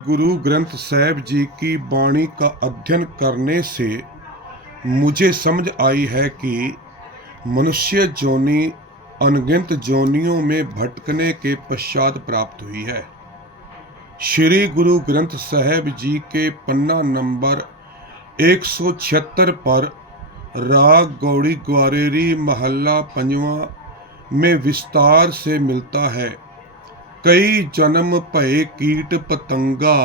गुरु ग्रंथ साहिब जी की वाणी का अध्ययन करने से मुझे समझ आई है कि मनुष्य जोनि अनगिनत जोनियों में भटकने के पश्चात प्राप्त हुई है। श्री गुरु ग्रंथ साहिब जी के पन्ना नंबर 176 पर राग गौड़ी ग्वारेरी महल्ला पंजवा में विस्तार से मिलता है। कई जन्म भये कीट पतंगा,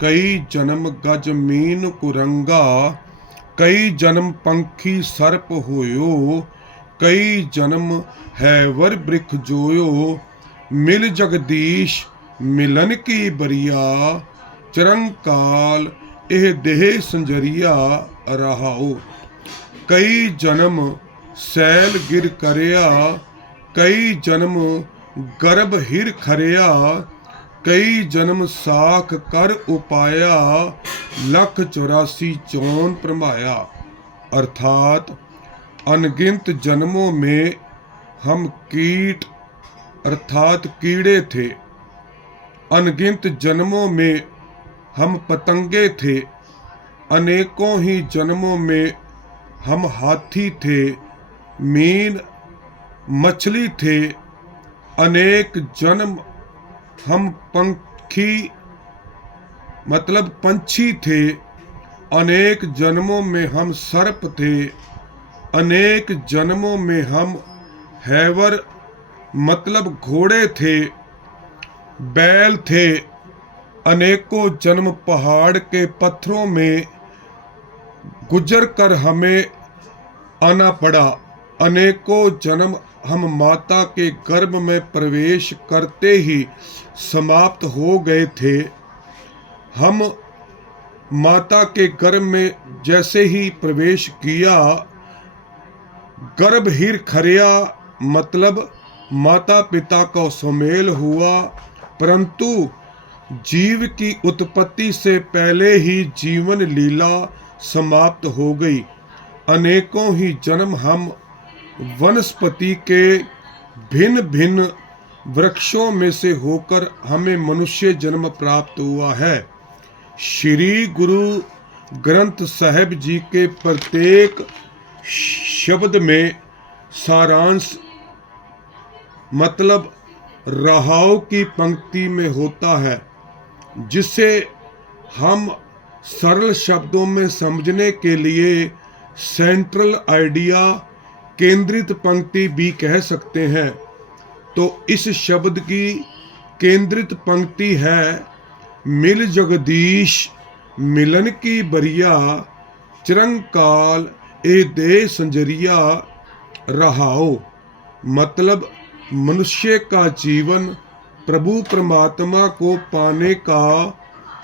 कई जन्म गज मीन कुरंगा, कई जन्म पंखी सर्प होयो, कई जन्म हैवर वृक्ष जोयो। मिल जगदीश मिलन की बरिया, चिरंकाल एह देह संजरिया रहाओ। कई जन्म सैल गिर करया, कई जन्म गर्भ हिर खरिया, कई जन्म साख कर उपाया, 184 चौन प्रमाया। अर्थात अनगिनत जन्मों में हम कीट अर्थात कीड़े थे, अनगिनत जन्मों में हम पतंगे थे, अनेकों ही जन्मों में हम हाथी थे, मीन मछली थे, अनेक जन्म हम पंखी मतलब पंछी थे, अनेक जन्मों में हम सर्प थे, अनेक जन्मों में हम हैवर मतलब घोड़े थे, बैल थे, अनेकों जन्म पहाड़ के पत्थरों में गुजर कर हमें आना पड़ा, अनेकों जन्म हम माता के गर्भ में प्रवेश करते ही समाप्त हो गए थे। हम माता के गर्भ में जैसे ही प्रवेश किया, गर्भ हिर खरिया मतलब माता पिता का सुमेल हुआ, परंतु जीव की उत्पत्ति से पहले ही जीवन लीला समाप्त हो गई। अनेकों ही जन्म हम वनस्पति के भिन्न भिन्न वृक्षों में से होकर हमें मनुष्य जन्म प्राप्त हुआ है। श्री गुरु ग्रंथ साहिब जी के प्रत्येक शब्द में सारांश मतलब रहाव की पंक्ति में होता है, जिसे हम सरल शब्दों में समझने के लिए सेंट्रल आइडिया केंद्रित पंक्ति भी कह सकते हैं। तो इस शब्द की केंद्रित पंक्ति है, मिल जगदीश मिलन की बरिया, चिरंकाल ए दे संजरिया रहाओ। मतलब मनुष्य का जीवन प्रभु परमात्मा को पाने का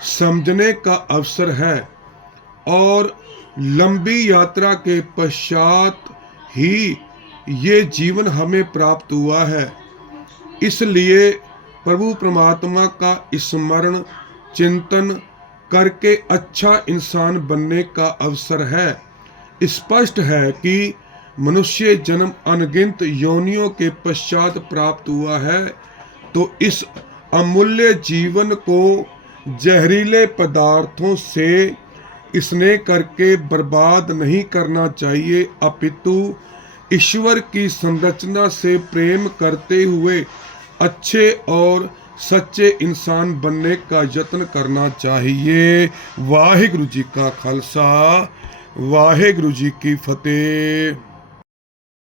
समझने का अवसर है और लंबी यात्रा के पश्चात ही ये जीवन हमें प्राप्त हुआ है। इसलिए प्रभु परमात्मा का स्मरण चिंतन करके अच्छा इंसान बनने का अवसर है। स्पष्ट है कि मनुष्य जन्म अनगिनत योनियों के पश्चात प्राप्त हुआ है, तो इस अमूल्य जीवन को जहरीले पदार्थों से स्नेह करके बर्बाद नहीं करना चाहिए, अपितु ईश्वर की संरचना से प्रेम करते हुए अच्छे और सच्चे इंसान बनने का यत्न करना चाहिए। वाहिगुरु जी का खालसा, वाहिगुरु जी की फतेह।